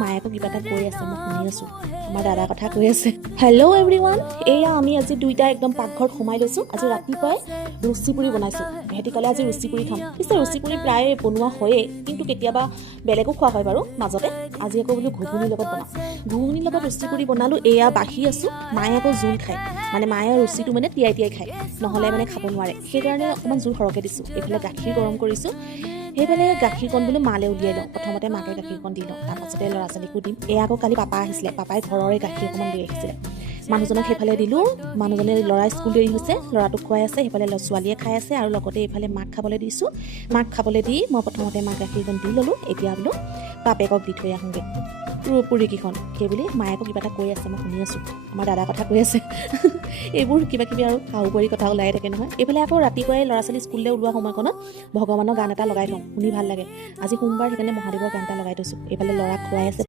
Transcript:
মায়ে আকৌ কিবা এটা কৈ আছে, মই শুনি আছোঁ। আমাৰ দাদাৰ কথা কৈ আছে। হেল্ল' এভৰিৱান, এয়া আমি আজি দুইটা একদম পাকঘৰত সোমাই লৈছোঁ। আজি ৰাতিপুৱাই ৰুচি পুৰি বনাইছোঁ। সিহঁতি ক'লে আজি ৰুচি পুৰি খাম। পিছে ৰুচি পুৰি প্ৰায় বনোৱা হয়েই, কিন্তু কেতিয়াবা বেলেগো খোৱা হয় বাৰু মাজতে। আজি আকৌ বোলো ঘুগুনিৰ লগত বনাম। ঘুগুনিৰ লগত ৰুচি পুৰি বনালোঁ, এয়া বাঢ়ি আছোঁ। মায়ে আকৌ জোল খায়, মানে মায়ে ৰুচিটো মানে তিয়াই তিয়াই খায়, নহ'লে মানে খাব নোৱাৰে। সেইকাৰণে অকণমান জোল সৰহকৈ দিছোঁ। এইফালে গাখীৰ গৰম কৰিছোঁ। সেইফালে গাখীৰকণ বোলো মালে উলিয়াই লওঁ। প্ৰথমতে মাকে গাখীৰকণ দি লওঁ, তাৰপাছতে ল'ৰা ছোৱালীকো দিম। এয়া আকৌ কালি পাপা আহিছিলে, পাপাই ঘৰৰে গাখীৰ অকণমান লৈ আহিছিলে। মানুহজনক সেইফালে দিলোঁ। মানুহজনে ল'ৰা স্কুল দেৰি হৈছে, ল'ৰাটোক খুৱাই আছে। সেইফালে ছোৱালীয়ে খাই আছে আৰু লগতে এইফালে মাক খাবলৈ দিছোঁ। মাক খাবলৈ দি মই প্ৰথমতে মাক গাখীৰকণ দি ল'লোঁ। এতিয়া বোলো বাপেকক দি থৈ আহোঁগৈ পুৰিকেইখন। সেইবুলি মায়ে আকৌ কিবা এটা কৈ আছে, মই শুনি আছোঁ। আমাৰ দাদাৰ কথা কৈ আছে। এইবোৰ কিবা কিবি আৰু শাহু বোৱাৰীৰ কথা ওলাই থাকে নহয়। এইফালে আকৌ ৰাতিপুৱাই ল'ৰা ছোৱালী স্কুললৈ ওলোৱা সময়কণত ভগৱানৰ গান এটা লগাই থওঁ, শুনি ভাল লাগে। আজি সোমবাৰ, সেইকাৰণে মহাদেৱৰ গান এটা লগাই থৈছোঁ। এইফালে ল'ৰাক খুৱাই আছে।